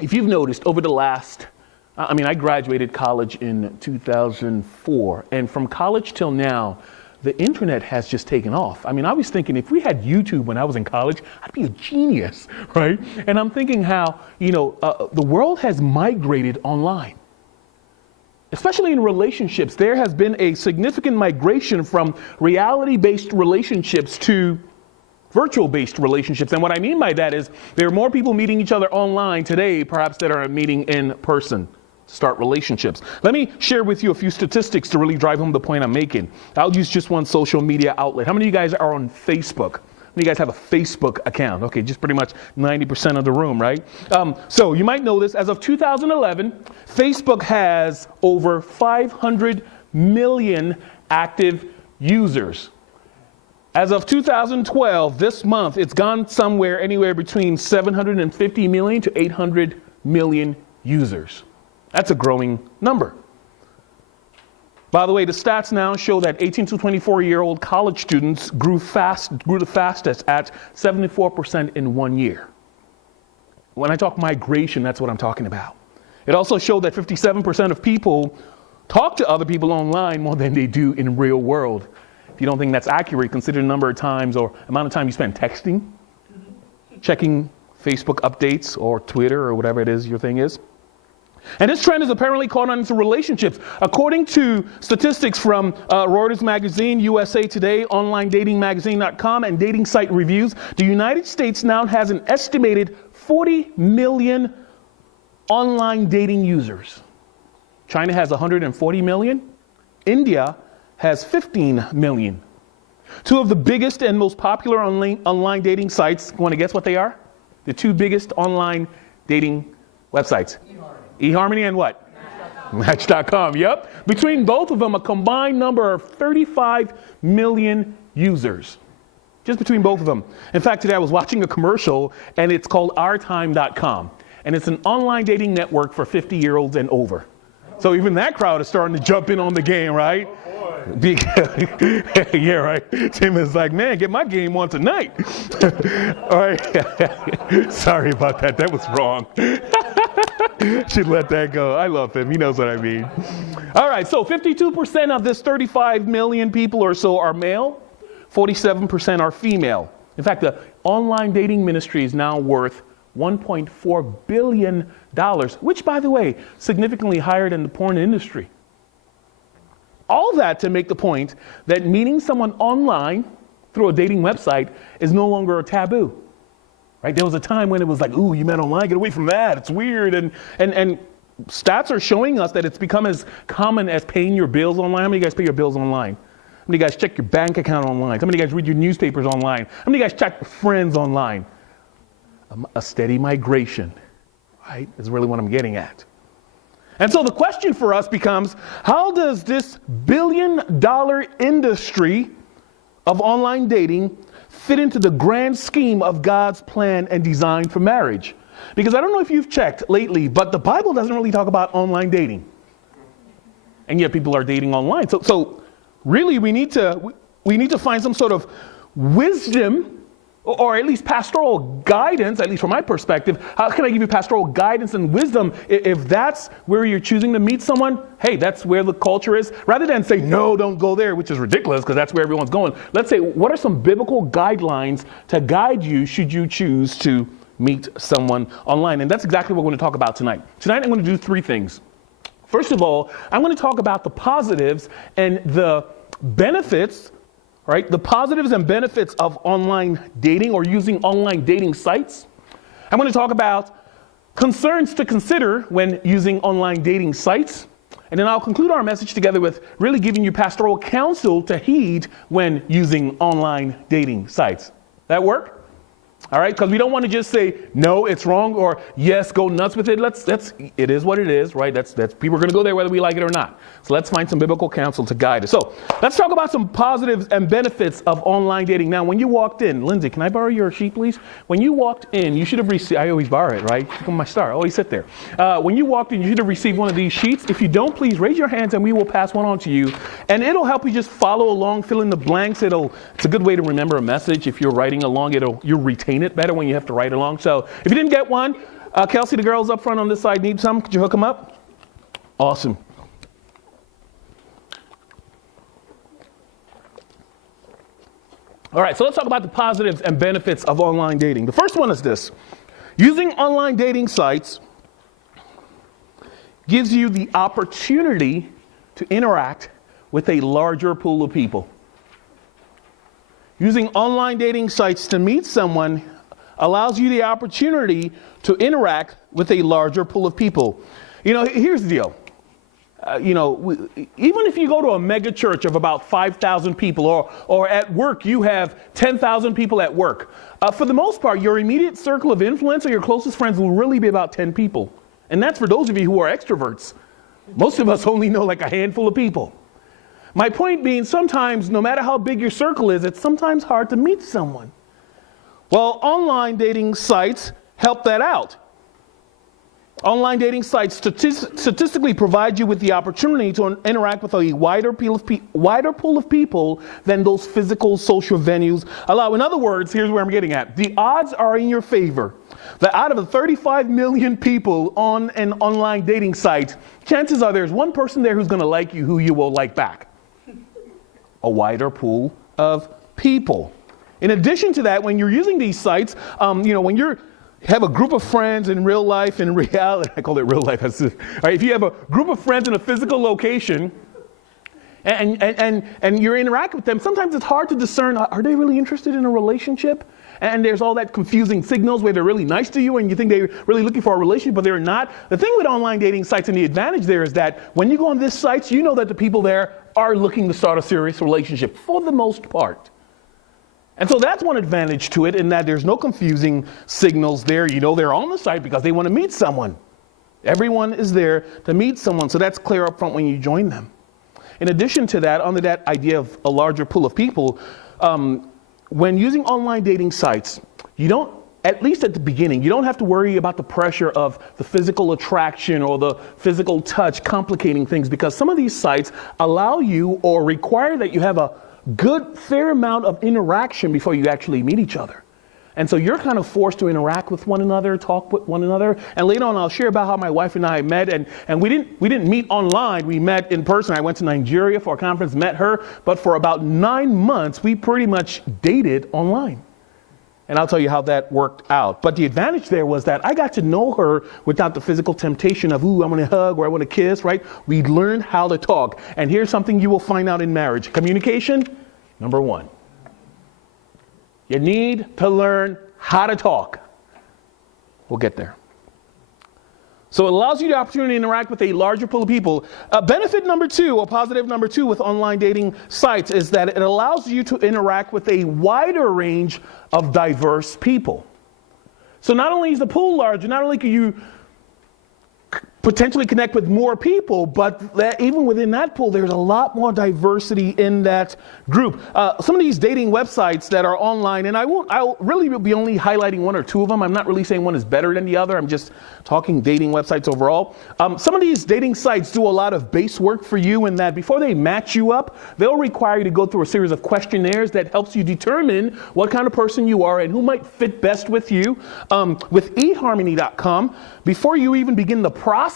if you've noticed over the last, I graduated college in 2004, and from college till now, the internet has just taken off. I was thinking if we had YouTube when I was in college, I'd be a genius, right? And I'm thinking how, the world has migrated online. Especially in relationships, there has been a significant migration from reality-based relationships to virtual-based relationships. And what I mean by that is there are more people meeting each other online today, perhaps, that are meeting in person to start relationships. Let me share with you a few statistics to really drive home the point I'm making. I'll use just one social media outlet. How many of you guys are on Facebook? How many of you guys have a Facebook account? Okay, just pretty much 90% of the room, right? So you might know this. As of 2011, Facebook has over 500 million active users. As of 2012, this month, it's gone somewhere anywhere between 750 million to 800 million users. That's a growing number. By the way, the stats now show that 18 to 24-year-old college students grew the fastest at 74% in 1 year. When I talk migration, that's what I'm talking about. It also showed that 57% of people talk to other people online more than they do in real world. If you don't think that's accurate, consider the number of times or amount of time you spend texting, checking Facebook updates or Twitter or whatever it is your thing is. And this trend is apparently caught on into relationships. According to statistics from Reuters Magazine, USA Today, OnlineDatingMagazine.com, and dating site reviews, the United States now has an estimated 40 million online dating users. China has 140 million. India has 15 million. Two of the biggest and most popular online dating sites, want to guess what they are? The two biggest online dating websites. eHarmony and what? Match.com, yep. Between both of them, a combined number of 35 million users. Just between both of them. In fact, today I was watching a commercial, and it's called OurTime.com. And it's an online dating network for 50-year-olds and over. So even that crowd is starting to jump in on the game, right? Yeah, right. Tim is like, man, get my game on tonight. All right. Sorry about that. That was wrong. Should let that go. I love him. He knows what I mean. All right. So 52% of this 35 million people or so are male. 47% are female. In fact, the online dating ministry is now worth $1.4 billion, which, by the way, significantly higher than the porn industry. All that to make the point that meeting someone online through a dating website is no longer a taboo. Right? There was a time when it was like, ooh, you met online, get away from that, it's weird. And stats are showing us that it's become as common as paying your bills online. How many of you guys pay your bills online? How many of you guys check your bank account online? How many of you guys read your newspapers online? How many of you guys chat with friends online? A steady migration, right, is really what I'm getting at. And so the question for us becomes, how does this billion-dollar industry of online dating fit into the grand scheme of God's plan and design for marriage? Because I don't know if you've checked lately, but the Bible doesn't really talk about online dating. And yet people are dating online. So really we need to find some sort of wisdom, or at least pastoral guidance, at least from my perspective. How can I give you pastoral guidance and wisdom if that's where you're choosing to meet someone? Hey, that's where the culture is. Rather than say, no, don't go there, which is ridiculous because that's where everyone's going. Let's say, what are some biblical guidelines to guide you should you choose to meet someone online? And that's exactly what we're going to talk about tonight. Tonight, I'm going to do three things. First of all, I'm going to talk about the positives and the benefits, right? The positives and benefits of online dating or using online dating sites. I'm going to talk about concerns to consider when using online dating sites. And then I'll conclude our message together with really giving you pastoral counsel to heed when using online dating sites. That work? All right, because we don't want to just say, no, it's wrong, or yes, go nuts with it. It is what it is, right? That's people are going to go there whether we like it or not. So let's find some biblical counsel to guide us. So let's talk about some positives and benefits of online dating. Now, when you walked in, Lindsay, can I borrow your sheet, please? When you walked in, you should have received, I always borrow it, right? Look at my star, I always sit there. When you walked in, you should have received one of these sheets. If you don't, please raise your hands and we will pass one on to you. And it'll help you just follow along, fill in the blanks. It's a good way to remember a message. If you're writing along, you'll retain it better when you have to write along. So if you didn't get one, Kelsey, the girls up front on this side need some. Could you hook them up? Awesome. All right, so let's talk about the positives and benefits of online dating. The first one is this. Using online dating sites gives you the opportunity to interact with a larger pool of people. Using online dating sites to meet someone allows you the opportunity to interact with a larger pool of people. You know, here's the deal. Even if you go to a mega church of about 5,000 people, or at work you have 10,000 people at work, for the most part, your immediate circle of influence or your closest friends will really be about 10 people. And that's for those of you who are extroverts. Most of us only know like a handful of people. My point being, sometimes, no matter how big your circle is, it's sometimes hard to meet someone. Well, online dating sites help that out. Online dating sites statistically provide you with the opportunity to interact with a wider pool of people than those physical social venues allow. In other words, here's where I'm getting at. The odds are in your favor that out of the 35 million people on an online dating site, chances are there's one person there who's going to like you, who you will like back. A wider pool of people. In addition to that, when you're using these sites, when you have a group of friends in real life, in reality, I call it real life. Right? If you have a group of friends in a physical location and you're interacting with them, sometimes it's hard to discern, are they really interested in a relationship? And there's all that confusing signals where they're really nice to you and you think they're really looking for a relationship, but they're not. The thing with online dating sites, and the advantage there, is that when you go on these sites, you know that the people there are looking to start a serious relationship for the most part. And so that's one advantage to it, in that there's no confusing signals there. You know they're on the site because they want to meet someone. Everyone is there to meet someone, so that's clear up front when you join them. In addition to that, under that idea of a larger pool of people, when using online dating sites, you don't, at least at the beginning, you don't have to worry about the pressure of the physical attraction or the physical touch complicating things, because some of these sites allow you or require that you have a good fair amount of interaction before you actually meet each other. And so you're kind of forced to interact with one another, talk with one another. And later on, I'll share about how my wife and I met. And we didn't meet online. We met in person. I went to Nigeria for a conference, met her. But for about 9 months, we pretty much dated online. And I'll tell you how that worked out. But the advantage there was that I got to know her without the physical temptation of, ooh, I want to hug or I want to kiss, right? We learned how to talk. And here's something you will find out in marriage. Communication, number one. You need to learn how to talk. We'll get there. So it allows you the opportunity to interact with a larger pool of people. Benefit number two, or positive number two with online dating sites, is that it allows you to interact with a wider range of diverse people. So not only is the pool larger, not only can you potentially connect with more people, but that even within that pool, there's a lot more diversity in that group. Some of these dating websites that are online, and I'll really be only highlighting one or two of them. I'm not really saying one is better than the other. I'm just talking dating websites overall. Some of these dating sites do a lot of base work for you, in that before they match you up, they'll require you to go through a series of questionnaires that helps you determine what kind of person you are and who might fit best with you. With eHarmony.com, before you even begin the process,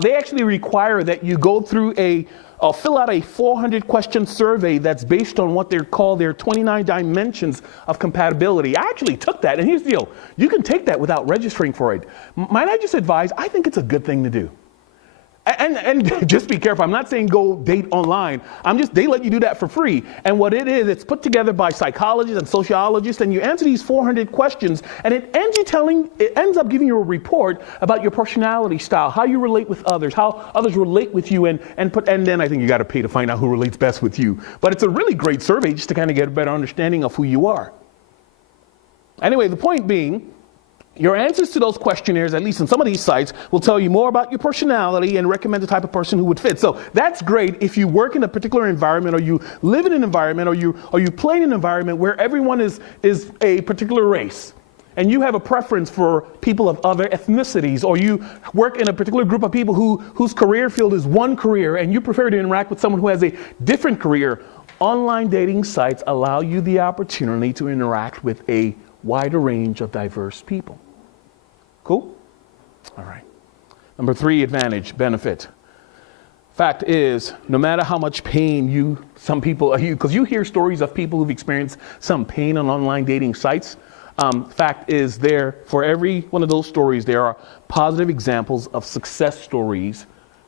they actually require that you go through fill out a 400-question survey that's based on what they call their 29 dimensions of compatibility. I actually took that, and here's the deal. You can take that without registering for it. Might I just advise, I think it's a good thing to do. And just be careful. I'm not saying go date online. They let you do that for free. And what it is, it's put together by psychologists and sociologists, and you answer these 400 questions, and it ends up giving you a report about your personality style, how you relate with others, how others relate with you, and then I think you got to pay to find out who relates best with you. But it's a really great survey just to kind of get a better understanding of who you are. Anyway, the point being, your answers to those questionnaires, at least on some of these sites, will tell you more about your personality and recommend the type of person who would fit. So that's great if you work in a particular environment, or you live in an environment, or you play in an environment where everyone is a particular race, and you have a preference for people of other ethnicities, or you work in a particular group of people whose career field is one career, and you prefer to interact with someone who has a different career. Online dating sites allow you the opportunity to interact with a wider range of diverse people. Cool? All right. Number 3 advantage, benefit. Fact is, no matter how much pain some people, because you hear stories of people who've experienced some pain on online dating sites. Fact is, for every one of those stories, there are positive examples of success stories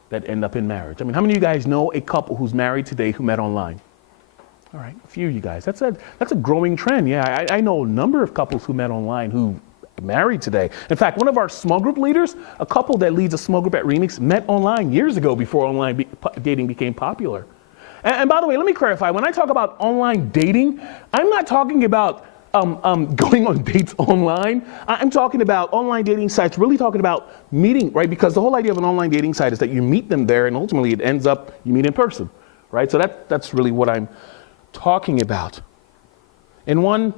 that end up in marriage. I mean, how many of you guys know a couple who's married today who met online? All right, a few of you guys. That's a growing trend. Yeah, I know a number of couples who met online who married today. In fact, one of our small group leaders, a couple that leads a small group at Remix, met online years ago before online dating became popular. And by the way, let me clarify. When I talk about online dating, I'm not talking about going on dates online. I'm talking about online dating sites, really talking about meeting, right? Because the whole idea of an online dating site is that you meet them there and ultimately it ends up you meet in person, right? So that's really what I'm talking about. And one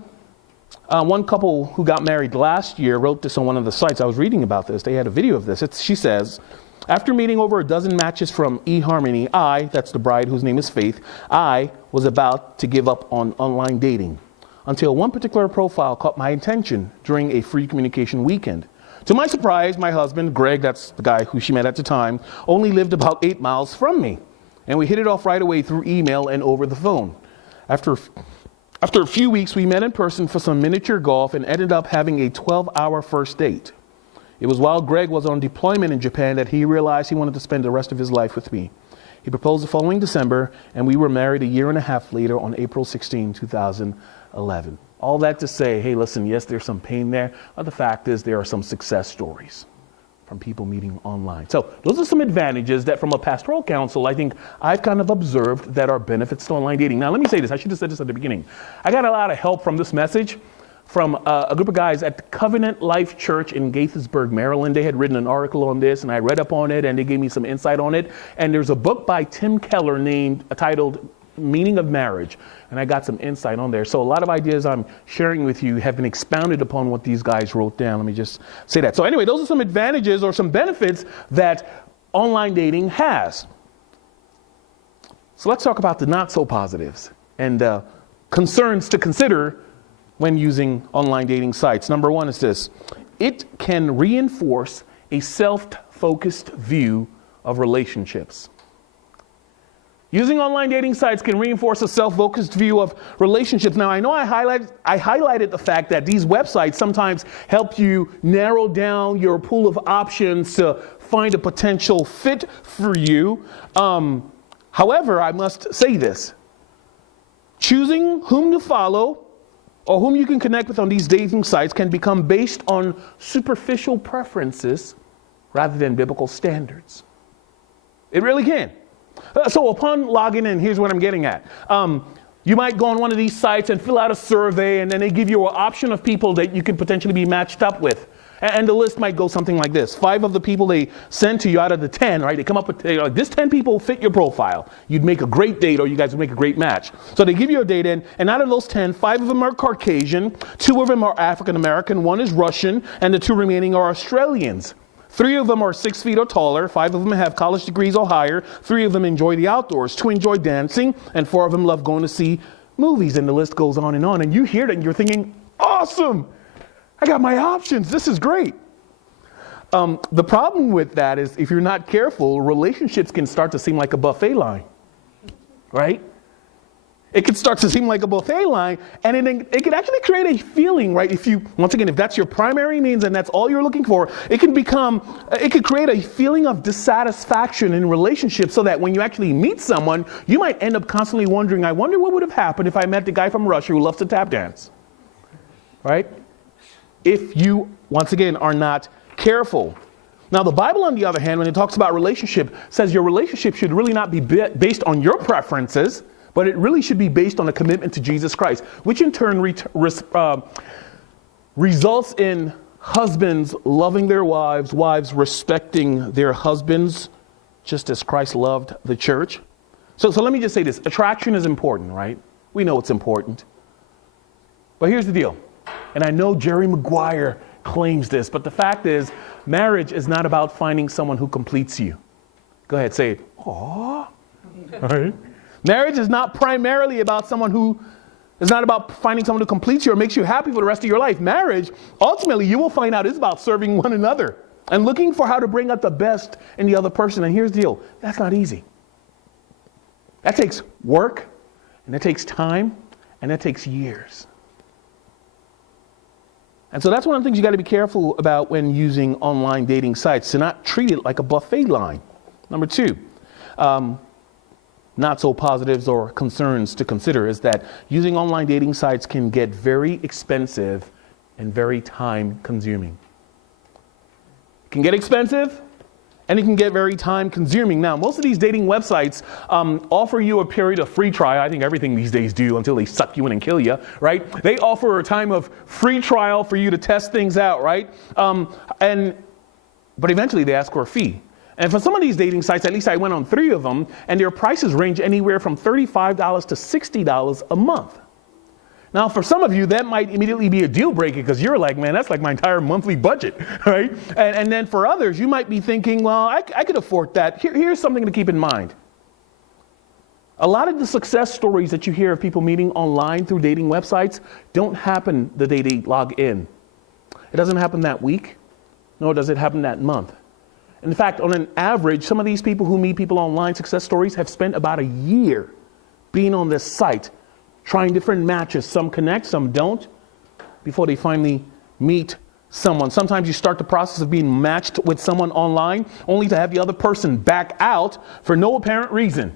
couple who got married last year wrote this on one of the sites. I was reading about this. They had a video of this. She says, after meeting over a dozen matches from eHarmony, that's the bride whose name is Faith, I was about to give up on online dating until one particular profile caught my attention during a free communication weekend. To my surprise, my husband, Greg, that's the guy who she met at the time, only lived about 8 miles from me. And we hit it off right away through email and over the phone. After a few weeks, we met in person for some miniature golf and ended up having a 12-hour first date. It was while Greg was on deployment in Japan that he realized he wanted to spend the rest of his life with me. He proposed the following December, and we were married a year and a half later on April 16, 2011. All that to say, hey, listen, yes, there's some pain there, but the fact is there are some success stories from people meeting online. So those are some advantages that from a pastoral counsel, I think I've kind of observed that are benefits to online dating. Now, let me say this. I should have said this at the beginning. I got a lot of help from this message from a group of guys at Covenant Life Church in Gaithersburg, Maryland. They had written an article on this, and I read up on it, and they gave me some insight on it. And there's a book by Tim Keller titled Meaning of Marriage, and I got some insight on there. So a lot of ideas I'm sharing with you have been expounded upon what these guys wrote down. Let me just say that. So anyway, those are some advantages or some benefits that online dating has. So let's talk about the not so positives and concerns to consider when using online dating sites. Number 1 is this. It can reinforce a self-focused view of relationships. Using online dating sites can reinforce a self-focused view of relationships. Now, I know I highlighted the fact that these websites sometimes help you narrow down your pool of options to find a potential fit for you. However, I must say this. Choosing whom to follow or whom you can connect with on these dating sites can become based on superficial preferences rather than biblical standards. It really can. So upon logging in, here's what I'm getting at. You might go on one of these sites and fill out a survey, and then they give you an option of people that you could potentially be matched up with. And the list might go something like this. 5 of the people they send to you out of the 10, right? They come up with, like, this 10 people fit your profile. You'd make a great date, or you guys would make a great match. So they give you a date, and out of those 10, 5 of them are Caucasian, 2 of them are African American, 1 is Russian, and the 2 remaining are Australians. 3 of them are 6 feet or taller, 5 of them have college degrees or higher, 3 of them enjoy the outdoors, 2 enjoy dancing, and 4 of them love going to see movies, and the list goes on. And you hear that and you're thinking, awesome, I got my options, this is great. The problem with that is if you're not careful, relationships can start to seem like a buffet line, right? It can start to seem like a buffet line, and it can actually create a feeling, right? If that's your primary means and that's all you're looking for, it could create a feeling of dissatisfaction in relationships so that when you actually meet someone, you might end up constantly wondering, I wonder what would have happened if I met the guy from Russia who loves to tap dance, right? If you, once again, are not careful. Now, the Bible, on the other hand, when it talks about relationship, says your relationship should really not be based on your preferences, but it really should be based on a commitment to Jesus Christ, which in turn results in husbands loving their wives, wives respecting their husbands, just as Christ loved the church. So let me just say this. Attraction is important, right? We know it's important. But here's the deal. And I know Jerry Maguire claims this, but the fact is, marriage is not about finding someone who completes you. Go ahead, say it. Aww. All right. Marriage is not primarily about it's not about finding someone who completes you or makes you happy for the rest of your life. Marriage, ultimately, you will find out, is about serving one another. and looking for how to bring out the best in the other person. And here's the deal. That's not easy. That takes work, and that takes time, and that takes years. And so that's one of the things you got to be careful about when using online dating sites, to not treat it like a buffet line. Number two, not so positives or concerns to consider is that using online dating sites can get very expensive and very time consuming. It can get expensive and it can get very time consuming. Now, most of these dating websites offer you a period of free trial. I think everything these days do until they suck you in and kill you, right? They offer a time of free trial for you to test things out, right? But eventually they ask for a fee. And for some of these dating sites, at least I went on 3 of them, and their prices range anywhere from $35 to $60 a month. Now, for some of you, that might immediately be a deal breaker because you're like, man, that's like my entire monthly budget, right? And then for others, you might be thinking, well, I could afford that. Here's something to keep in mind. A lot of the success stories that you hear of people meeting online through dating websites don't happen the day they log in. It doesn't happen that week, nor does it happen that month. In fact, on an average, some of these people who meet people online, success stories, have spent about a year being on this site, trying different matches. Some connect, some don't, before they finally meet someone. Sometimes you start the process of being matched with someone online, only to have the other person back out for no apparent reason,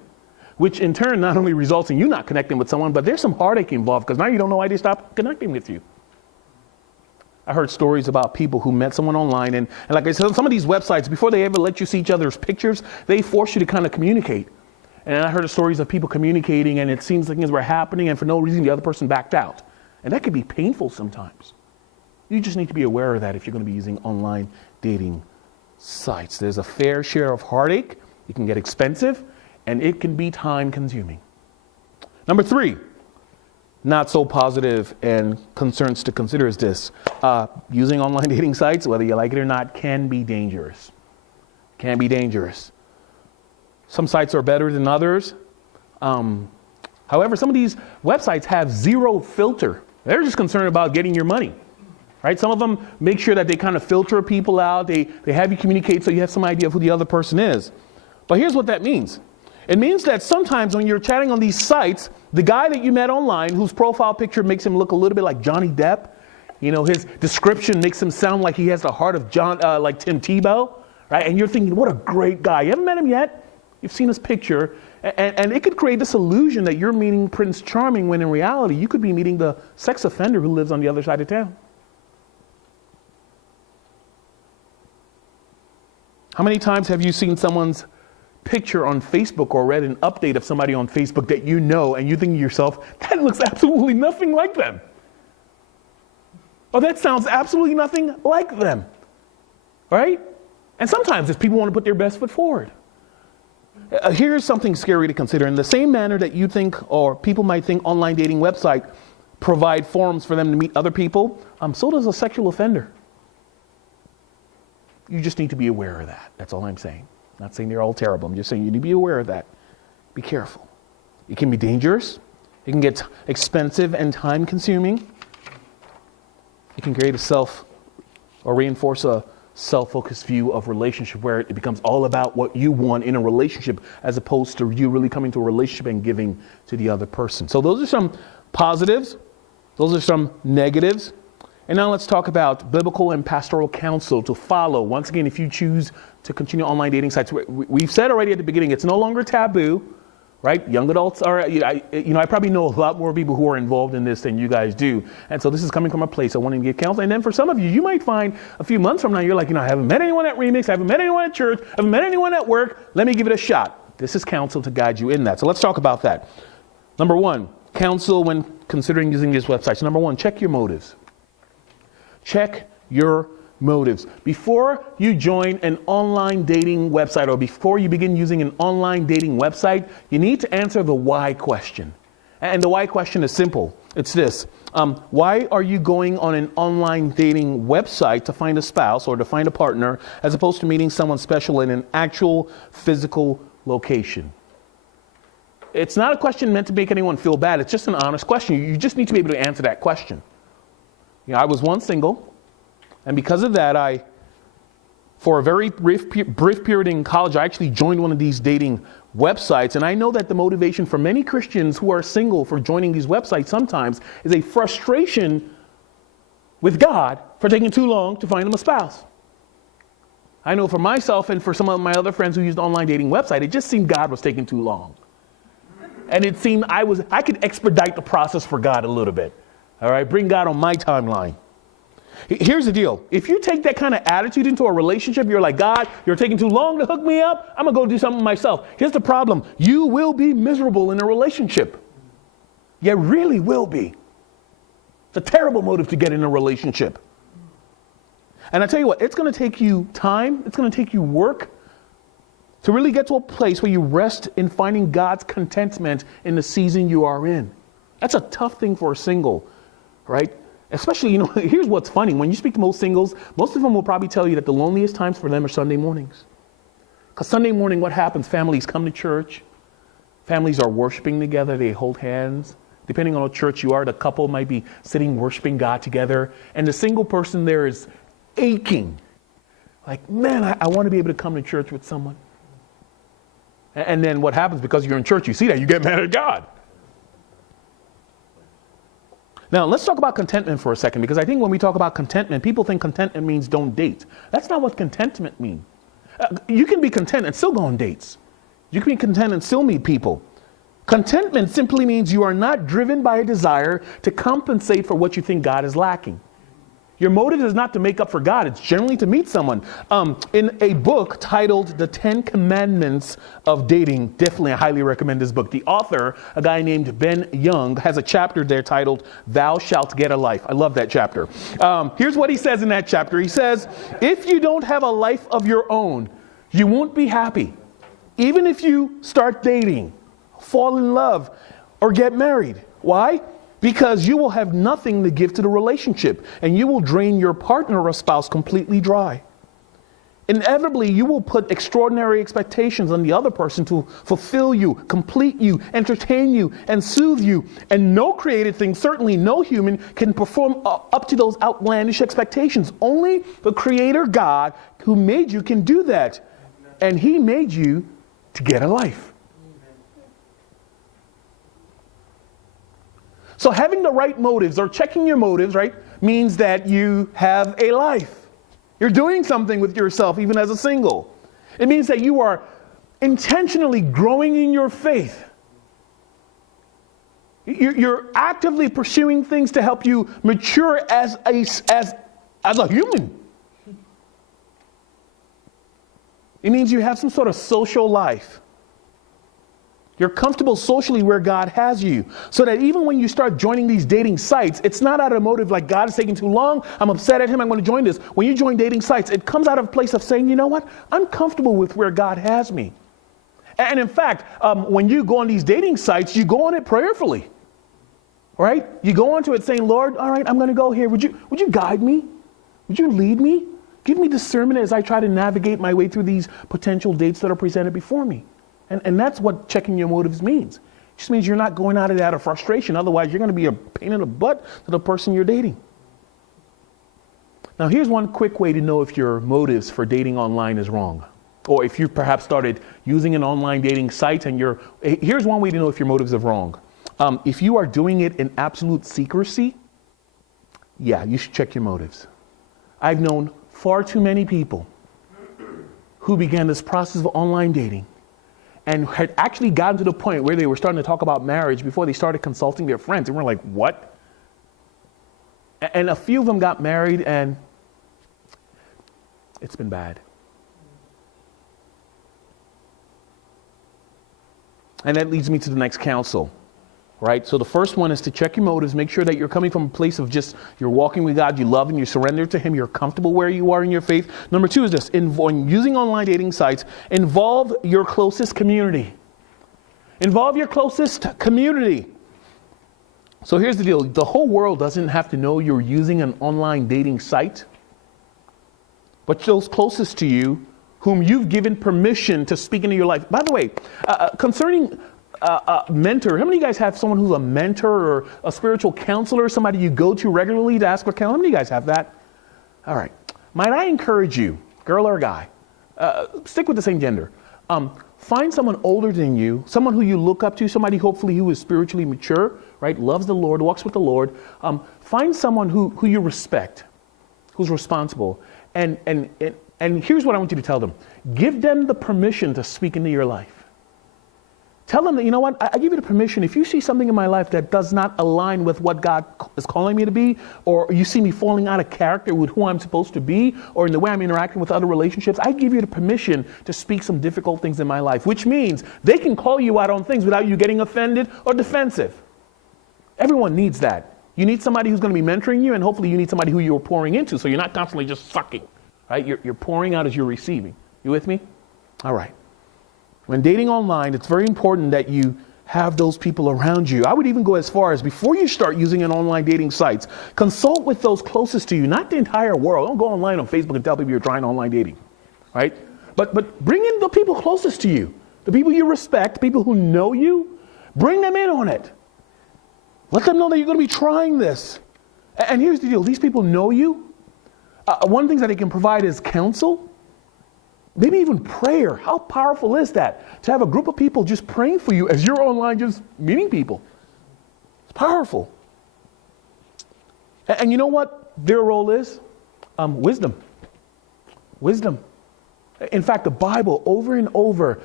which in turn not only results in you not connecting with someone, but there's some heartache involved because now you don't know why they stopped connecting with you. I heard stories about people who met someone online, and like I said, some of these websites, before they ever let you see each other's pictures, they force you to kind of communicate. And I heard of stories of people communicating, and it seems like things were happening, and for no reason the other person backed out. And that could be painful sometimes. You just need to be aware of that if you're going to be using online dating sites. There's a fair share of heartache. It can get expensive, and it can be time consuming. Number 3. Not so positive and concerns to consider is this. Using online dating sites, whether you like it or not, can be dangerous. Can be dangerous. Some sites are better than others. However, some of these websites have zero filter. They're just concerned about getting your money, right? Some of them make sure that they kind of filter people out. They have you communicate so you have some idea of who the other person is. But here's what that means. It means that sometimes when you're chatting on these sites, the guy that you met online, whose profile picture makes him look a little bit like Johnny Depp, you know, his description makes him sound like he has the heart of like Tim Tebow, right? And you're thinking, what a great guy. You haven't met him yet. You've seen his picture. And it could create this illusion that you're meeting Prince Charming when in reality, you could be meeting the sex offender who lives on the other side of town. How many times have you seen someone's picture on Facebook or read an update of somebody on Facebook that you know and you think to yourself, that looks absolutely nothing like them. Or that sounds absolutely nothing like them. Right? And sometimes it's people want to put their best foot forward. Here's something scary to consider. In the same manner that you think, or people might think online dating website provide forums for them to meet other people, so does a sexual offender. You just need to be aware of that. That's all I'm saying. Not saying they're all terrible. I'm just saying you need to be aware of that. Be careful. It can be dangerous. It can get expensive and time consuming. It can create reinforce a self-focused view of relationship where it becomes all about what you want in a relationship as opposed to you really coming to a relationship and giving to the other person. So those are some positives. Those are some negatives. And now let's talk about biblical and pastoral counsel to follow. Once again, if you choose to continue online dating sites, we've said already at the beginning, it's no longer taboo, right? Young adults are, I probably know a lot more people who are involved in this than you guys do. And so this is coming from a place of wanting to get counsel. And then for some of you, you might find a few months from now, you're like, I haven't met anyone at Remix, I haven't met anyone at church, I haven't met anyone at work. Let me give it a shot. This is counsel to guide you in that. So let's talk about that. Number 1, counsel when considering using these websites. Number 1, check your motives. Check your motives. Before you join an online dating website or before you begin using an online dating website, you need to answer the why question. And the why question is simple. It's this. Why are you going on an online dating website to find a spouse or to find a partner as opposed to meeting someone special in an actual physical location? It's not a question meant to make anyone feel bad. It's just an honest question. You just need to be able to answer that question. I was once single, and because of that, I For a very brief period in college, I actually joined one of these dating websites. And I know that the motivation for many Christians who are single for joining these websites sometimes is a frustration with God for taking too long to find them a spouse. I know for myself and for some of my other friends who used online dating website, it just seemed God was taking too long. And it seemed I could expedite the process for God a little bit. All right, bring God on my timeline. Here's the deal. If you take that kind of attitude into a relationship, you're like, God, you're taking too long to hook me up. I'm going to go do something myself. Here's the problem. You will be miserable in a relationship. You really will be. It's a terrible motive to get in a relationship. And I tell you what, it's going to take you time. It's going to take you work to really get to a place where you rest in finding God's contentment in the season you are in. That's a tough thing for a single, right? Especially, here's what's funny. When you speak to most singles, most of them will probably tell you that the loneliest times for them are Sunday mornings. Because Sunday morning, what happens? Families come to church. Families are worshiping together. They hold hands. Depending on what church you are, the couple might be sitting worshiping God together. And the single person there is aching. Like, man, I want to be able to come to church with someone. And then what happens? Because you're in church, you see that, you get mad at God. Now, let's talk about contentment for a second, because I think when we talk about contentment, people think contentment means don't date. That's not what contentment means. You can be content and still go on dates. You can be content and still meet people. Contentment simply means you are not driven by a desire to compensate for what you think God is lacking. Your motive is not to make up for God. It's generally to meet someone. In a book titled The 10 Commandments of Dating, definitely I highly recommend this book. The author, a guy named Ben Young, has a chapter there titled Thou Shalt Get a Life. I love that chapter. Here's what he says in that chapter. He says, if you don't have a life of your own, you won't be happy. Even if you start dating, fall in love, or get married. Why? Because you will have nothing to give to the relationship, and you will drain your partner or spouse completely dry. Inevitably, you will put extraordinary expectations on the other person to fulfill you, complete you, entertain you, and soothe you. And no created thing, certainly no human, can perform up to those outlandish expectations. Only the Creator God who made you can do that. And He made you to get a life. So having the right motives, or checking your motives, right, means that you have a life. You're doing something with yourself, even as a single. It means that you are intentionally growing in your faith. You're actively pursuing things to help you mature as a human. It means you have some sort of social life. You're comfortable socially where God has you, so that even when you start joining these dating sites, it's not out of a motive like God is taking too long, I'm upset at him, I'm going to join this. When you join dating sites, it comes out of a place of saying, you know what, I'm comfortable with where God has me. And in fact, when you go on these dating sites, you go on it prayerfully, right? You go onto it saying, Lord, all right, I'm going to go here. Would you guide me? Would you lead me? Give me discernment as I try to navigate my way through these potential dates that are presented before me. And that's what checking your motives means. It just means you're not going out of that out of frustration. Otherwise, you're going to be a pain in the butt to the person you're dating. Now, here's one quick way to know if your motives for dating online is wrong. Or if you perhaps started using an online dating site and here's one way to know if your motives are wrong. If you are doing it in absolute secrecy, yeah, you should check your motives. I've known far too many people who began this process of online dating and had actually gotten to the point where they were starting to talk about marriage before they started consulting their friends. And we're like, what? And a few of them got married, and it's been bad. And that leads me to the next counsel, right? So the first one is to check your motives. Make sure that you're coming from a place of just, you're walking with God, you love Him, you surrender to Him, you're comfortable where you are in your faith. Number two is this, when using online dating sites, involve your closest community. Involve your closest community. So here's the deal. The whole world doesn't have to know you're using an online dating site, but those closest to you, whom you've given permission to speak into your life. By the way, concerning mentor, how many of you guys have someone who's a mentor or a spiritual counselor, somebody you go to regularly to ask for counsel? How many of you guys have that? All right. Might I encourage you girl or guy. Stick with the same gender. Find someone older than you, someone who you look up to, somebody hopefully who is spiritually mature, right? Loves the Lord, walks with the Lord. Find someone who you respect, who's responsible. And here's what I want you to tell them. Give them the permission to speak into your life. Tell them that, you know what, I give you the permission. If you see something in my life that does not align with what God is calling me to be, or you see me falling out of character with who I'm supposed to be, or in the way I'm interacting with other relationships, I give you the permission to speak some difficult things in my life, which means they can call you out on things without you getting offended or defensive. Everyone needs that. You need somebody who's going to be mentoring you, and hopefully you need somebody who you're pouring into, so you're not constantly just sucking, right? You're pouring out as you're receiving. You with me? All right. When dating online, it's very important that you have those people around you. I would even go as far as before you start using an online dating sites, consult with those closest to you, not the entire world. Don't go online on Facebook and tell people you're trying online dating, right? But bring in the people closest to you, the people you respect, people who know you. Bring them in on it. Let them know that you're going to be trying this. And here's the deal. These people know you. One of the things that they can provide is counsel. Maybe even prayer. How powerful is that? To have a group of people just praying for you as you're online just meeting people. It's powerful. And you know what their role is? Wisdom. Wisdom. In fact, the Bible over and over,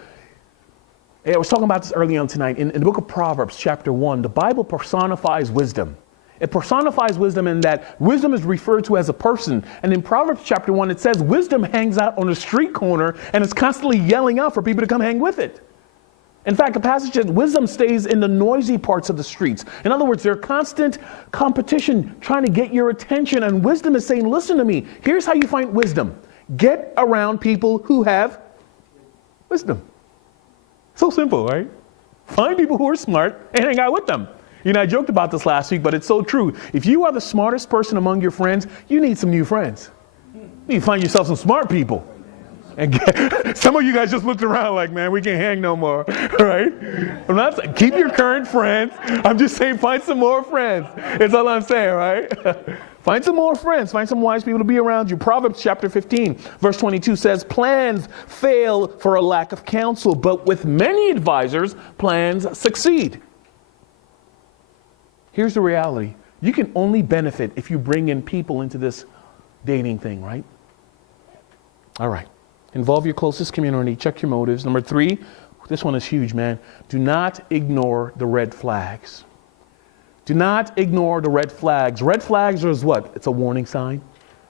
I was talking about this early on tonight, in the book of Proverbs, chapter 1, the Bible personifies wisdom. It personifies wisdom in that wisdom is referred to as a person. And in Proverbs chapter 1, it says wisdom hangs out on a street corner and is constantly yelling out for people to come hang with it. In fact, the passage says wisdom stays in the noisy parts of the streets. In other words, there's constant competition trying to get your attention. And wisdom is saying, listen to me. Here's how you find wisdom. Get around people who have wisdom. So simple, right? Find people who are smart and hang out with them. You know, I joked about this last week, but it's so true. If you are the smartest person among your friends, you need some new friends. You need to find yourself some smart people. And some of you guys just looked around like, man, we can't hang no more, right? I'm not saying keep your current friends. I'm just saying find some more friends. That's all I'm saying, right? Find some more friends. Find some wise people to be around you. Proverbs chapter 15, verse 22 says, plans fail for a lack of counsel, but with many advisors, plans succeed. Here's the reality. You can only benefit if you bring in people into this dating thing, right? All right. Involve your closest community. Check your motives. Number 3, this one is huge, man. Do not ignore the red flags. Do not ignore the red flags. Red flags is what? It's a warning sign,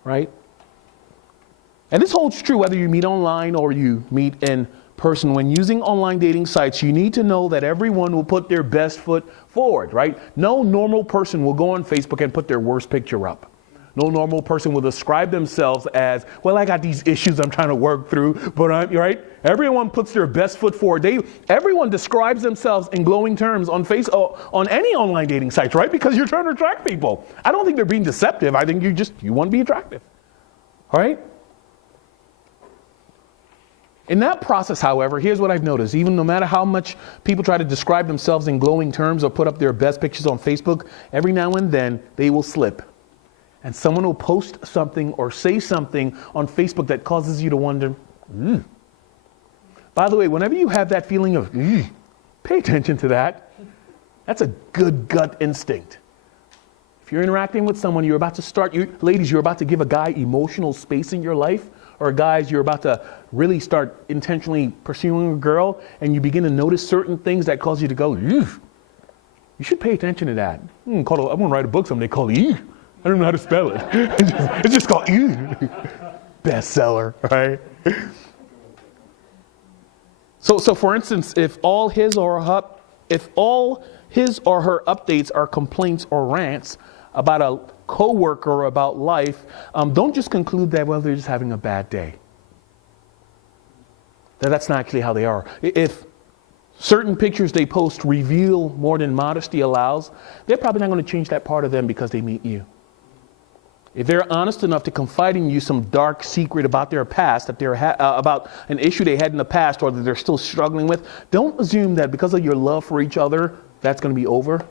right? And this holds true whether you meet online or you meet in person. When using online dating sites, you need to know that everyone will put their best foot forward, right? No normal person will go on Facebook and put their worst picture up. No normal person will describe themselves as, well, I got these issues I'm trying to work through, but I'm, right? Everyone puts their best foot forward. Everyone describes themselves in glowing terms on on any online dating sites, right? Because you're trying to attract people. I don't think they're being deceptive. I think you want to be attractive, all right? In that process, however, here's what I've noticed. Even no matter how much people try to describe themselves in glowing terms or put up their best pictures on Facebook, every now and then they will slip. And someone will post something or say something on Facebook that causes you to wonder, By the way, whenever you have that feeling of, pay attention to that. That's a good gut instinct. If you're interacting with someone, you're about to start, ladies, you're about to give a guy emotional space in your life, or guys, you're about to really start intentionally pursuing a girl, and you begin to notice certain things that cause you to go, you should pay attention to that. I'm going to write a book someday called I don't know how to spell it. It's just called bestseller, right? So for instance, if all his or her updates are complaints or rants about a coworker or about life, don't just conclude that, well, they're just having a bad day. That's not actually how they are. If certain pictures they post reveal more than modesty allows, they're probably not going to change that part of them because they meet you. If they're honest enough to confide in you some dark secret about their past, that they're about an issue they had in the past or that they're still struggling with, don't assume that because of your love for each other, that's going to be over.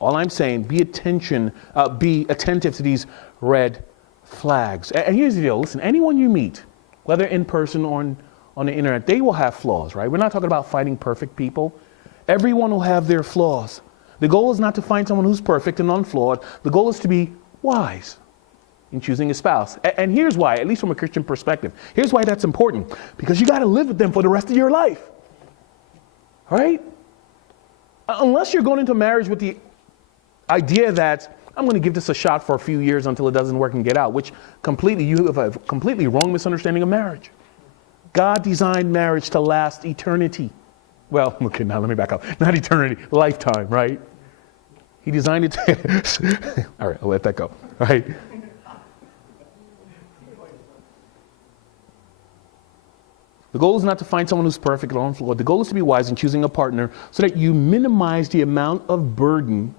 All I'm saying, be attentive to these red flags. And here's the deal. Listen, anyone you meet, whether in person or on the internet, they will have flaws, right? We're not talking about finding perfect people. Everyone will have their flaws. The goal is not to find someone who's perfect and unflawed. The goal is to be wise in choosing a spouse. And here's why, at least from a Christian perspective. Here's why that's important. Because you got to live with them for the rest of your life. Right? Unless you're going into marriage with the idea that I'm going to give this a shot for a few years until it doesn't work and get out, which you have a completely wrong misunderstanding of marriage. God designed marriage to last eternity. Well, okay, now let me back up. Not eternity, lifetime, right? He designed it to... All right, I'll let that go. All right. The goal is not to find someone who's perfect or unflawed. The goal is to be wise in choosing a partner so that you minimize the amount of burden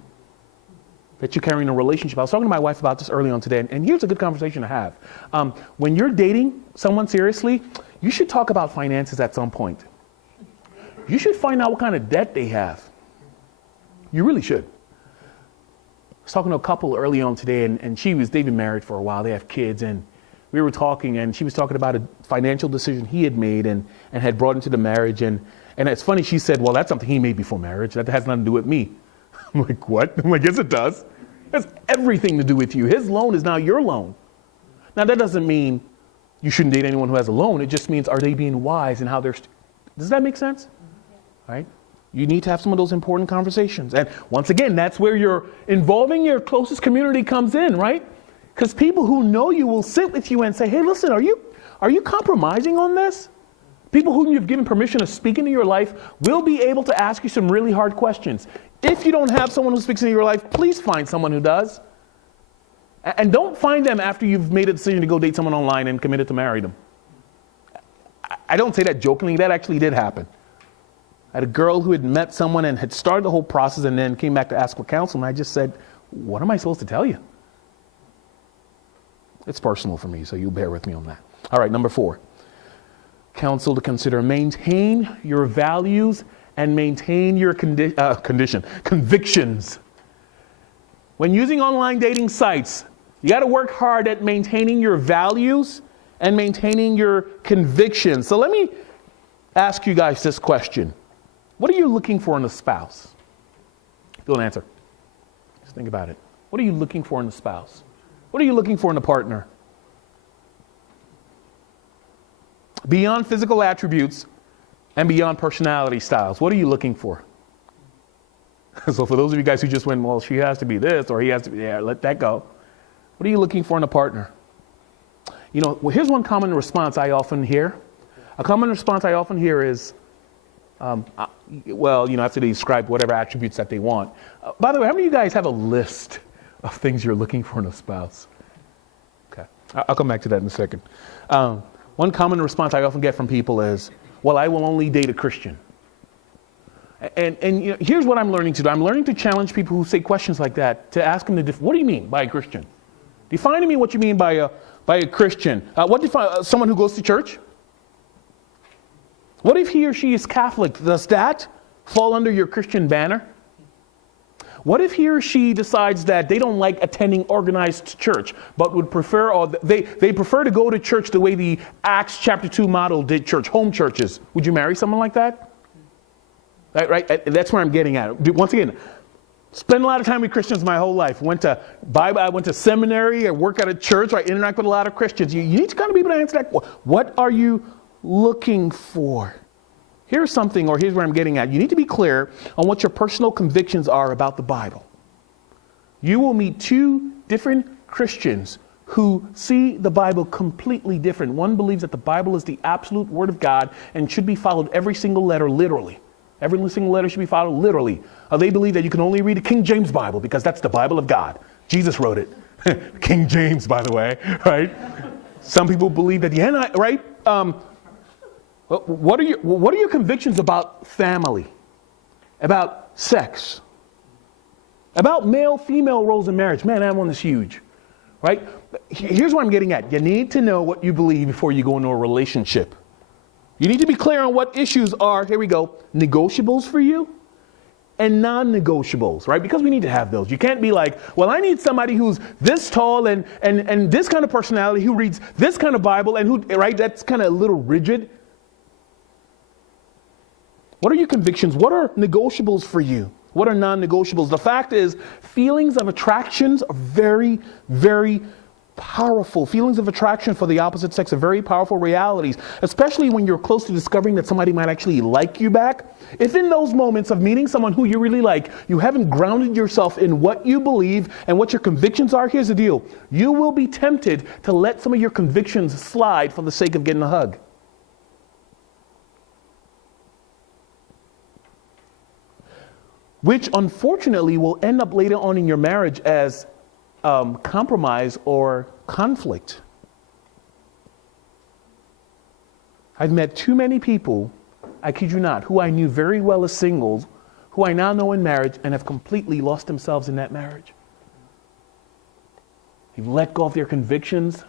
that you carry in a relationship. I was talking to my wife about this early on today, and here's a good conversation to have. When you're dating someone seriously, you should talk about finances at some point. You should find out what kind of debt they have. You really should. I was talking to a couple early on today, and they've been married for a while. They have kids, and we were talking, and she was talking about a financial decision he had made and had brought into the marriage. And it's funny, she said, well, that's something he made before marriage. That has nothing to do with me. I'm like, what? I'm like, yes, it does. It has everything to do with you. His loan is now your loan. Now, that doesn't mean you shouldn't date anyone who has a loan. It just means, are they being wise in how they're... Does that make sense? Right? You need to have some of those important conversations. And once again, that's where you're involving your closest community comes in, right? Because people who know you will sit with you and say, hey, listen, are you compromising on this? People whom you've given permission to speak into your life will be able to ask you some really hard questions. If you don't have someone who speaks into your life, please find someone who does. And don't find them after you've made a decision to go date someone online and committed to marry them. I don't say that jokingly. That actually did happen. I had a girl who had met someone and had started the whole process and then came back to ask for counsel. And I just said, what am I supposed to tell you? It's personal for me, so you bear with me on that. All right, number 4. Counsel to consider. Maintain your values and maintain your convictions. When using online dating sites, you got to work hard at maintaining your values and maintaining your convictions. So let me ask you guys this question. What are you looking for in a spouse? Don't answer. Just think about it. What are you looking for in a spouse? What are you looking for in a partner? Beyond physical attributes and beyond personality styles, what are you looking for? So for those of you guys who just went, well, she has to be this or he has to be, yeah, let that go. What are you looking for in a partner? You know, well, here's one common response I often hear. A common response I often hear is, well, you know, after they describe whatever attributes that they want. By the way, how many of you guys have a list of things you're looking for in a spouse? Okay, I'll come back to that in a second. One common response I often get from people is, well, I will only date a Christian. And you know, here's what I'm learning to do. I'm learning to challenge people who say questions like that, to ask them, what do you mean by a Christian? Define to me what you mean by a Christian. What define someone who goes to church? What if he or she is Catholic? Does that fall under your Christian banner? What if he or she decides that they don't like attending organized church, but would prefer, or they prefer to go to church the way the Acts chapter 2 model did church, home churches? Would you marry someone like that? Right? That's where I'm getting at. Once again, spent a lot of time with Christians my whole life. Went to Bible, I went to seminary, I work at a church, I interact with a lot of Christians. You need to kind of be able to answer that. What are you looking for? Here's something, or here's where I'm getting at. You need to be clear on what your personal convictions are about the Bible. You will meet 2 different Christians who see the Bible completely different. One believes that the Bible is the absolute Word of God and should be followed every single letter literally. Every single letter should be followed literally. They believe that you can only read the King James Bible because that's the Bible of God. Jesus wrote it. King James, by the way, right? Some people believe that the NIV, right? What are your convictions about family, about sex, about male-female roles in marriage? Man, that one is huge, right? Here's what I'm getting at. You need to know what you believe before you go into a relationship. You need to be clear on what issues are, here we go, negotiables for you, and non-negotiables, right? Because we need to have those. You can't be like, well, I need somebody who's this tall and this kind of personality, who reads this kind of Bible, and who, right? That's kind of a little rigid. What are your convictions? What are negotiables for you? What are non-negotiables? The fact is, feelings of attractions are very, very powerful. Feelings of attraction for the opposite sex are very powerful realities, especially when you're close to discovering that somebody might actually like you back. If in those moments of meeting someone who you really like, you haven't grounded yourself in what you believe and what your convictions are, here's the deal. You will be tempted to let some of your convictions slide for the sake of getting a hug. Which unfortunately will end up later on in your marriage as compromise or conflict. I've met too many people, I kid you not, who I knew very well as singles, who I now know in marriage and have completely lost themselves in that marriage. They've let go of their convictions,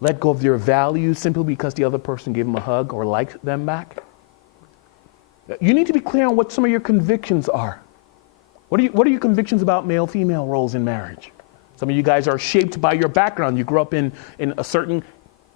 let go of their values simply because the other person gave them a hug or liked them back. You need to be clear on what some of your convictions are. What are your convictions about male-female roles in marriage? Some of you guys are shaped by your background. You grew up in a certain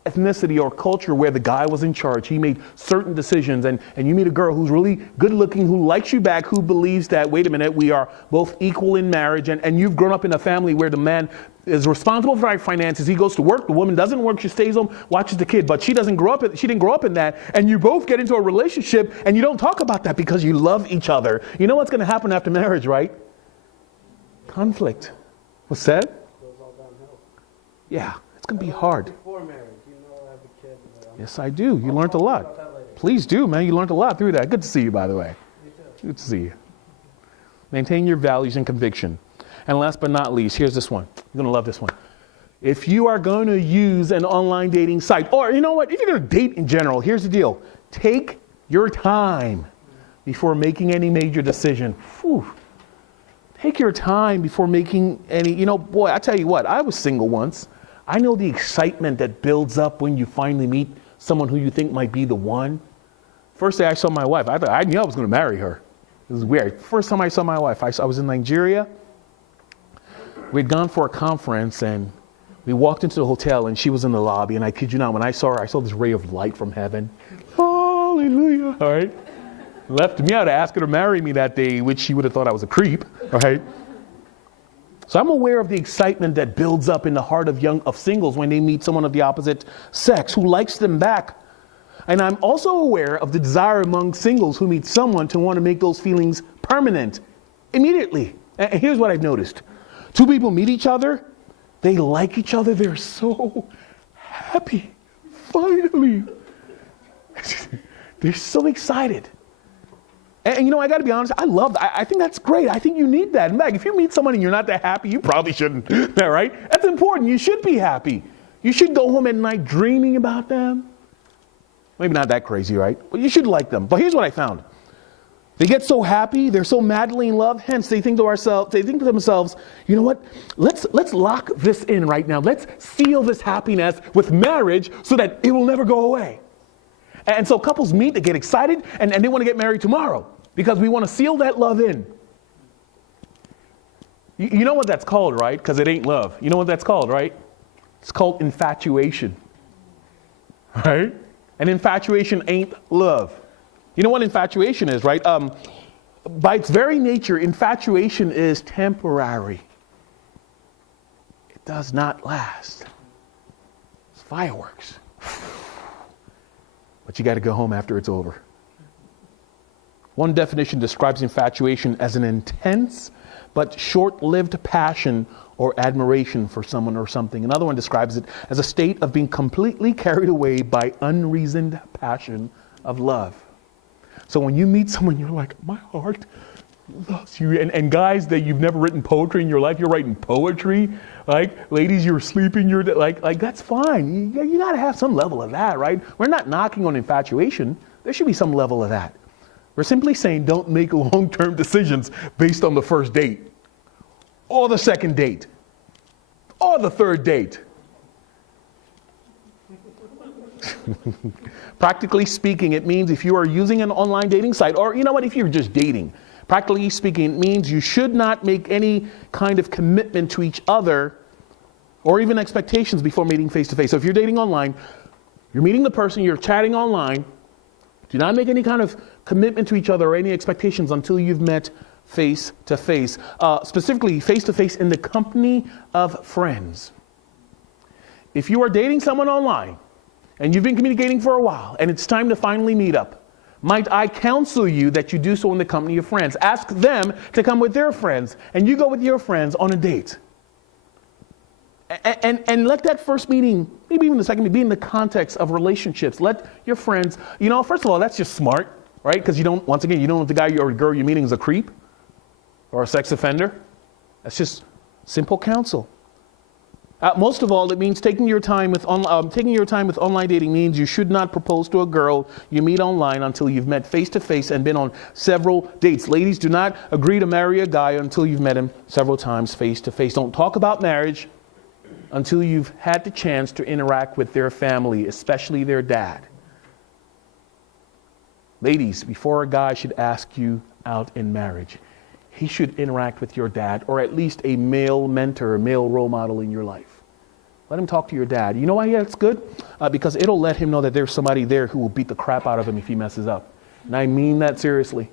ethnicity or culture where the guy was in charge. He made certain decisions, and you meet a girl who's really good looking, who likes you back, who believes that, wait a minute, we are both equal in marriage, and you've grown up in a family where the man is responsible for our finances. He goes to work, the woman doesn't work, she stays home, watches the kid, but she didn't grow up in that, and you both get into a relationship and you don't talk about that because you love each other. You know what's going to happen after marriage, right? Conflict. What's that? Yeah, it's going to be hard. Before marriage, you know I have a kid. Yes, I do. You learned a lot. Please do, man. You learned a lot through that. Good to see you, by the way. You too. Good to see you. Maintain your values and conviction. And last but not least, here's this one. You're going to love this one. If you are going to use an online dating site, or you know what, if you're going to date in general, here's the deal. Take your time before making any major decision. Whew. Take your time before making any, boy, I tell you what, I was single once. I know the excitement that builds up when you finally meet someone who you think might be the one. First day I saw my wife, I knew I was going to marry her. It was weird. First time I saw my wife, I was in Nigeria. We'd gone for a conference and we walked into the hotel and she was in the lobby, and I kid you not, when I saw her, I saw this ray of light from heaven. Hallelujah. All right. Left me out to ask her to marry me that day, which she would have thought I was a creep. All right. So I'm aware of the excitement that builds up in the heart of singles when they meet someone of the opposite sex who likes them back. And I'm also aware of the desire among singles who meet someone to want to make those feelings permanent immediately. And here's what I've noticed. Two people meet each other, they like each other, they're so happy. Finally. They're so excited. And I got to be honest, I think that's great. I think you need that. In fact, if you meet someone and you're not that happy, you probably shouldn't, right? That's important. You should be happy. You should go home at night dreaming about them. Maybe not that crazy, right? But you should like them. But here's what I found. They get so happy, they're so madly in love, hence they think to themselves, you know what? Let's lock this in right now. Let's seal this happiness with marriage so that it will never go away. And so couples meet, they get excited, and they want to get married tomorrow because we want to seal that love in. You know what that's called, right? Because it ain't love. You know what that's called, right? It's called infatuation. Right? And infatuation ain't love. You know what infatuation is, right? By its very nature, infatuation is temporary. It does not last. It's fireworks. But you got to go home after it's over. One definition describes infatuation as an intense but short-lived passion or admiration for someone or something. Another one describes it as a state of being completely carried away by unreasoned passion of love. So when you meet someone, you're like, my heart loves you. And guys, that you've never written poetry in your life, you're writing poetry. Like, ladies, you're sleeping, you're like that's fine. You got to have some level of that, right? We're not knocking on infatuation. There should be some level of that. We're simply saying don't make long-term decisions based on the first date, or the second date, or the third date. Practically speaking, it means if you are using an online dating site, or you know what, if you're just dating, Practically speaking, it means you should not make any kind of commitment to each other or even expectations before meeting face to face. So if you're dating online, you're meeting the person, you're chatting online, do not make any kind of commitment to each other or any expectations until you've met face to face. Specifically, face to face in the company of friends. If you are dating someone online and you've been communicating for a while and it's time to finally meet up, might I counsel you that you do so in the company of friends. Ask them to come with their friends and you go with your friends on a date. And let that first meeting, maybe even the second meeting, be in the context of relationships. Let your friends, first of all, that's just smart, right? Because you don't want the guy or girl you're meeting is a creep or a sex offender. That's just simple counsel. Most of all, it means taking your time with online dating means you should not propose to a girl you meet online until you've met face to face and been on several dates. Ladies, do not agree to marry a guy until you've met him several times face to face. Don't talk about marriage until you've had the chance to interact with their family, especially their dad. Ladies, before a guy should ask you out in marriage, he should interact with your dad or at least a male mentor, a male role model in your life. Let him talk to your dad. You know why that's good? Because it'll let him know that there's somebody there who will beat the crap out of him if he messes up. And I mean that seriously.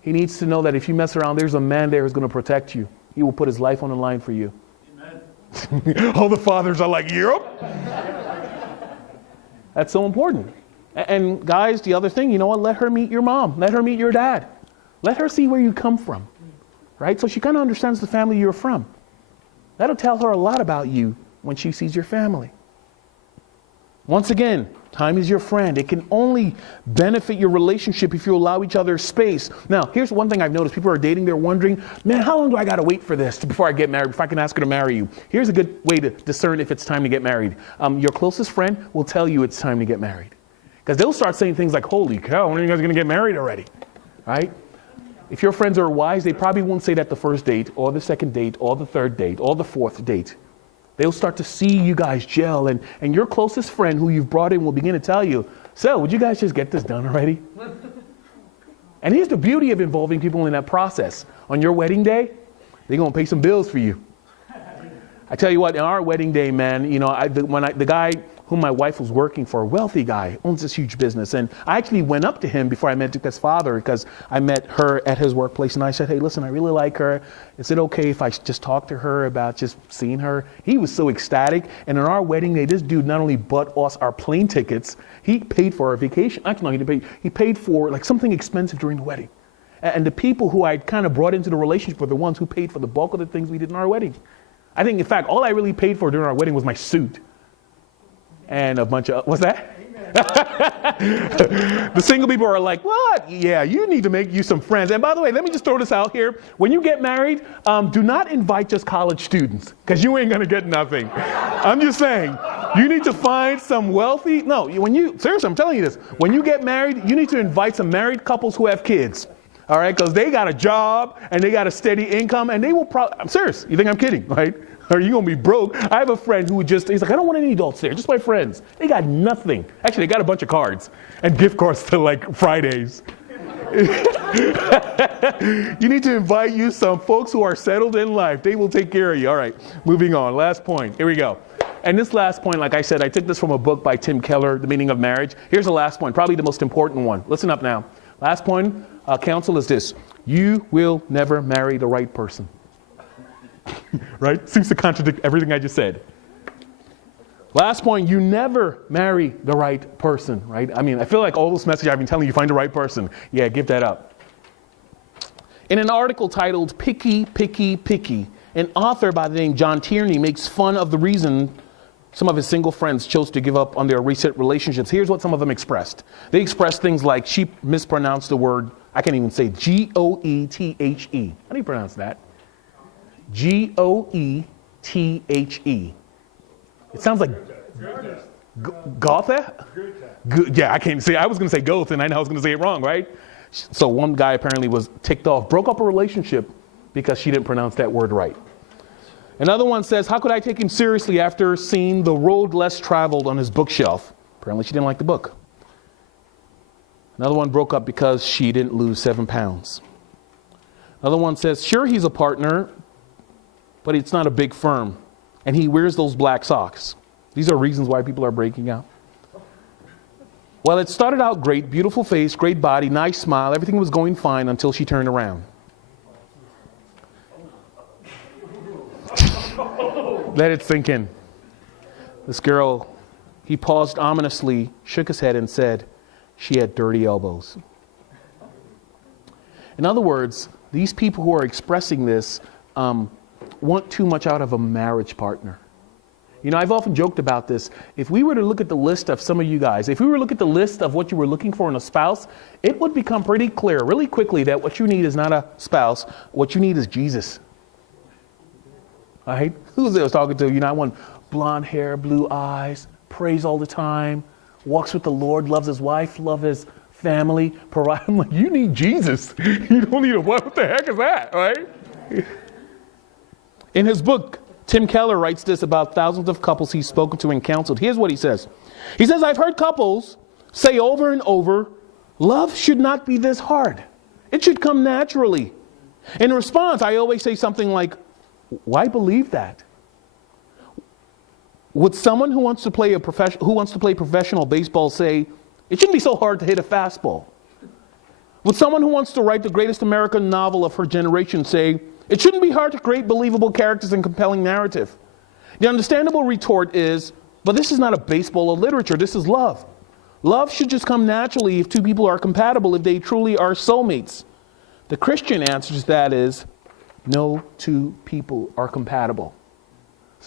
He needs to know that if you mess around, there's a man there who's going to protect you. He will put his life on the line for you. Amen. All the fathers are like, yep. That's so important. And guys, the other thing, let her meet your mom. Let her meet your dad. Let her see where you come from, right? So she kind of understands the family you're from. That'll tell her a lot about you when she sees your family. Once again, time is your friend. It can only benefit your relationship if you allow each other space. Now, here's one thing I've noticed. People are dating, they're wondering, man, how long do I got to wait for this before I get married, before I can ask her to marry you? Here's a good way to discern if it's time to get married. Your closest friend will tell you it's time to get married. Because they'll start saying things like, holy cow, when are you guys going to get married already? Right? If your friends are wise, they probably won't say that the first date or the second date or the third date or the fourth date. They'll start to see you guys gel and your closest friend who you've brought in will begin to tell you, so would you guys just get this done already? And here's the beauty of involving people in that process. On your wedding day, they're going to pay some bills for you. I tell you what, in our wedding day, man, the guy whom my wife was working for, a wealthy guy, owns this huge business. And I actually went up to him before I met Duca's father because I met her at his workplace. And I said, hey, listen, I really like her. Is it okay if I just talk to her about just seeing her? He was so ecstatic. And on our wedding day, this dude not only bought us our plane tickets, he paid for our vacation. Actually, no, he didn't pay. He paid for like something expensive during the wedding. And the people who I kind of brought into the relationship were the ones who paid for the bulk of the things we did in our wedding. I think, in fact, all I really paid for during our wedding was my suit. And a bunch of, what's that? The single people are like, what? Yeah, you need to make you some friends. And by the way, let me just throw this out here. When you get married, do not invite just college students because you ain't going to get nothing. I'm just saying, you need to find some wealthy, seriously, I'm telling you this. When you get married, you need to invite some married couples who have kids. All right, because they got a job and they got a steady income and they will probably, I'm serious. You think I'm kidding, right? Or you're going to be broke. I have a friend who he's like, I don't want any adults there, just my friends. They got nothing. Actually, they got a bunch of cards and gift cards to like Fridays. You need to invite you some folks who are settled in life. They will take care of you. All right, moving on. Last point. Here we go. And this last point, like I said, I took this from a book by Tim Keller, The Meaning of Marriage. Here's the last point, probably the most important one. Listen up now. Last point, counsel is this. You will never marry the right person. Right? Seems to contradict everything I just said. Last point, you never marry the right person, right? I mean, I feel like all this message I've been telling you, find the right person. Yeah, give that up. In an article titled Picky, Picky, Picky, an author by the name John Tierney makes fun of the reason some of his single friends chose to give up on their recent relationships. Here's what some of them expressed. They expressed things like she mispronounced the word, I can't even say, Goethe. How do you pronounce that? Goethe. It sounds like Goethe? Yeah, I can't say. I was going to say Goethe, and I know I was going to say it wrong, right? So one guy apparently was ticked off, broke up a relationship because she didn't pronounce that word right. Another one says, how could I take him seriously after seeing The Road Less Traveled on his bookshelf? Apparently she didn't like the book. Another one broke up because she didn't lose 7 pounds. Another one says, sure, he's a partner, but it's not a big firm. And he wears those black socks. These are reasons why people are breaking up. Well, it started out great, beautiful face, great body, nice smile. Everything was going fine until she turned around. Let it sink in. This girl, he paused ominously, shook his head and said, she had dirty elbows. In other words, these people who are expressing this want too much out of a marriage partner. You know, I've often joked about this. If we were to look at the list of some of you guys, if we were to look at the list of what you were looking for in a spouse, it would become pretty clear really quickly that what you need is not a spouse. What you need is Jesus. All right? Who's I was talking to? You know, I want blonde hair, blue eyes, prays all the time, walks with the Lord, loves his wife, loves his family. I'm like, you need Jesus. You don't need a what? What the heck is that? All right? In his book, Tim Keller writes this about thousands of couples he's spoken to and counseled. Here's what he says. He says, I've heard couples say over and over, love should not be this hard. It should come naturally. In response, I always say something like, why believe that? Would someone who wants to play professional baseball say, it shouldn't be so hard to hit a fastball? Would someone who wants to write the greatest American novel of her generation say, it shouldn't be hard to create believable characters and compelling narrative? The understandable retort is, but this is not a baseball or literature, this is love. Love should just come naturally if two people are compatible, if they truly are soulmates. The Christian answer to that is, no two people are compatible.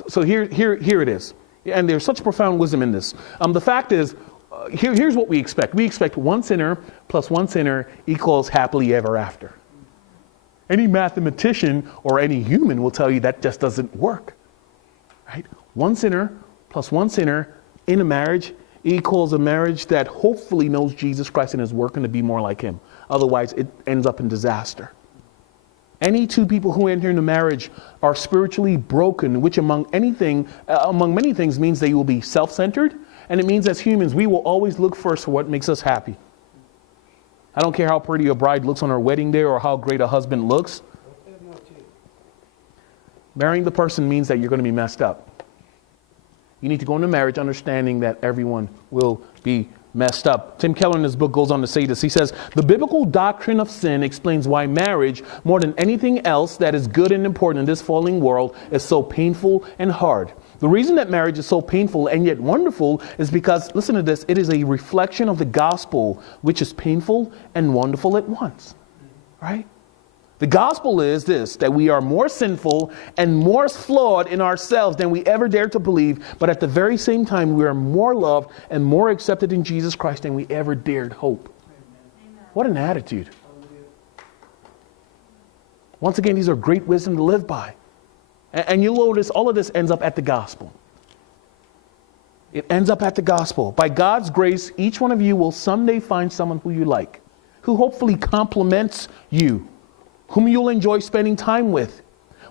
So here it is. And there's such profound wisdom in this. The fact is, here's what we expect. We expect one sinner plus one sinner equals happily ever after. Any mathematician or any human will tell you that just doesn't work. Right? One sinner plus one sinner in a marriage equals a marriage that hopefully knows Jesus Christ and is working to be more like him. Otherwise, it ends up in disaster. Any two people who enter into marriage are spiritually broken, which among many things means they will be self-centered, and it means as humans we will always look first for what makes us happy. I don't care how pretty a bride looks on her wedding day or how great a husband looks. Marrying the person means that you're going to be messed up. You need to go into marriage understanding that everyone will be messed up. Tim Keller in his book goes on to say this. He says, the biblical doctrine of sin explains why marriage, more than anything else that is good and important in this falling world, is so painful and hard. The reason that marriage is so painful and yet wonderful is because, listen to this, it is a reflection of the gospel, which is painful and wonderful at once. Right? The gospel is this, that we are more sinful and more flawed in ourselves than we ever dared to believe, but at the very same time, we are more loved and more accepted in Jesus Christ than we ever dared hope. Amen. What an attitude. Once again, these are great wisdom to live by. And you'll notice all of this ends up at the gospel. It ends up at the gospel. By God's grace, each one of you will someday find someone who you like, who hopefully compliments you, whom you'll enjoy spending time with.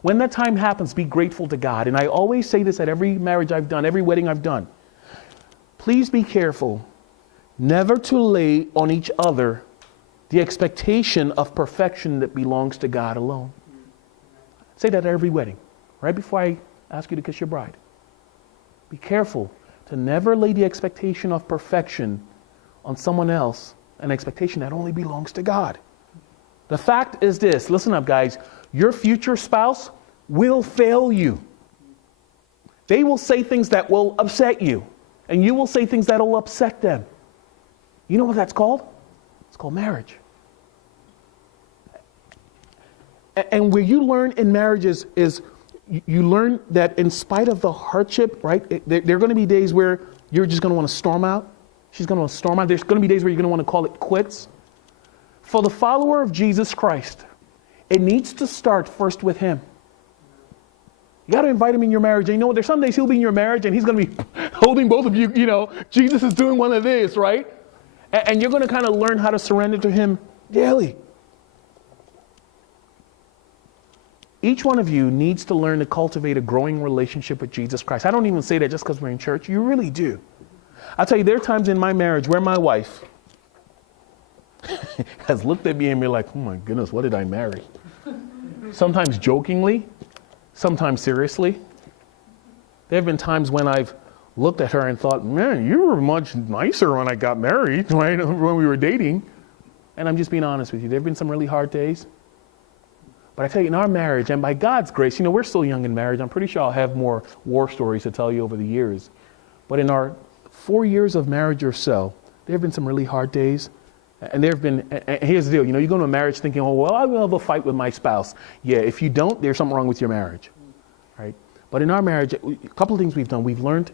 When that time happens, be grateful to God. And I always say this at every marriage I've done, every wedding I've done. Please be careful never to lay on each other the expectation of perfection that belongs to God alone. Say that at every wedding, right before I ask you to kiss your bride. Be careful to never lay the expectation of perfection on someone else, an expectation that only belongs to God. The fact is this, listen up guys, your future spouse will fail you. They will say things that will upset you, and you will say things that will upset them. You know what that's called? It's called marriage. And where you learn in marriages is you learn that in spite of the hardship, right, there are going to be days where you're just going to want to storm out. She's going to want to storm out. There's going to be days where you're going to want to call it quits. For the follower of Jesus Christ, it needs to start first with him. You got to invite him in your marriage. And you know what? There's some days he'll be in your marriage and he's going to be holding both of you. You know, Jesus is doing one of this, right? And you're going to kind of learn how to surrender to him daily. Each one of you needs to learn to cultivate a growing relationship with Jesus Christ. I don't even say that just because we're in church. You really do. I'll tell you, there are times in my marriage where my wife, has looked at me and be like, oh my goodness, what did I marry? Sometimes jokingly, sometimes seriously. There have been times when I've looked at her and thought, man, you were much nicer when I got married, right? When we were dating. And I'm just being honest with you. There have been some really hard days. But I tell you, in our marriage, and by God's grace, we're still young in marriage. I'm pretty sure I'll have more war stories to tell you over the years. But in our 4 years of marriage or so, there have been some really hard days. And there have been, and here's the deal, you go to a marriage thinking, oh, well, I will have a fight with my spouse. Yeah, if you don't, there's something wrong with your marriage, right? But in our marriage, a couple of things we've done. We've learned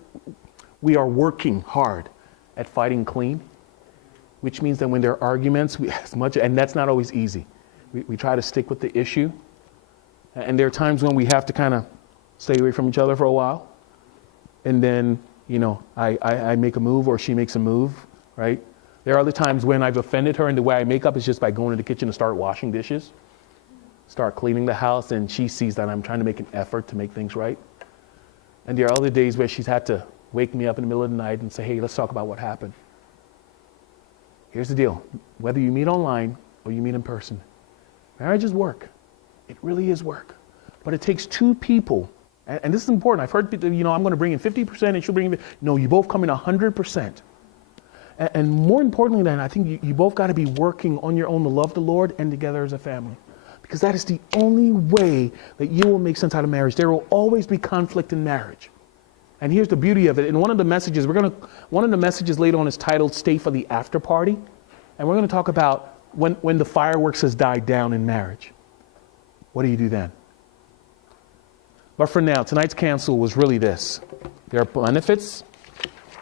we are working hard at fighting clean, which means that when there are arguments, and that's not always easy. We try to stick with the issue. And there are times when we have to kind of stay away from each other for a while. And then, I make a move or she makes a move, right? There are other times when I've offended her, and the way I make up is just by going to the kitchen and start washing dishes, start cleaning the house, and she sees that I'm trying to make an effort to make things right. And there are other days where she's had to wake me up in the middle of the night and say, hey, let's talk about what happened. Here's the deal. Whether you meet online or you meet in person, marriage is work. It really is work. But it takes two people. And this is important. I've heard people, I'm going to bring in 50% and she'll bring in. No, you both come in 100%. And more importantly than that, I think you both got to be working on your own to love the Lord and together as a family. Because that is the only way that you will make sense out of marriage. There will always be conflict in marriage. And here's the beauty of it. In one of the messages, one of the messages later on is titled Stay for the After Party. And we're going to talk about when the fireworks has died down in marriage. What do you do then? But for now, tonight's counsel was really this. There are benefits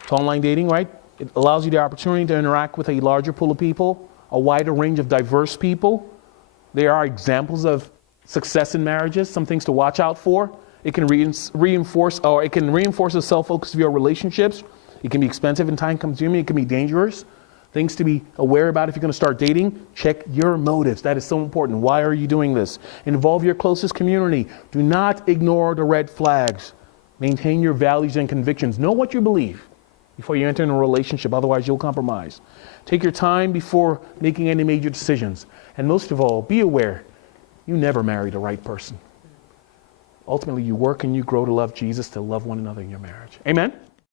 to online dating, right? It allows you the opportunity to interact with a larger pool of people, a wider range of diverse people. There are examples of success in marriages, some things to watch out for. It can reinforce the self-focus of your relationships. It can be expensive and time-consuming. It can be dangerous. Things to be aware about if you're going to start dating. Check your motives. That is so important. Why are you doing this? Involve your closest community. Do not ignore the red flags. Maintain your values and convictions. Know what you believe before you enter in a relationship. Otherwise, you'll compromise. Take your time before making any major decisions. And most of all, be aware, you never marry the right person. Ultimately, you work and you grow to love Jesus, to love one another in your marriage. Amen?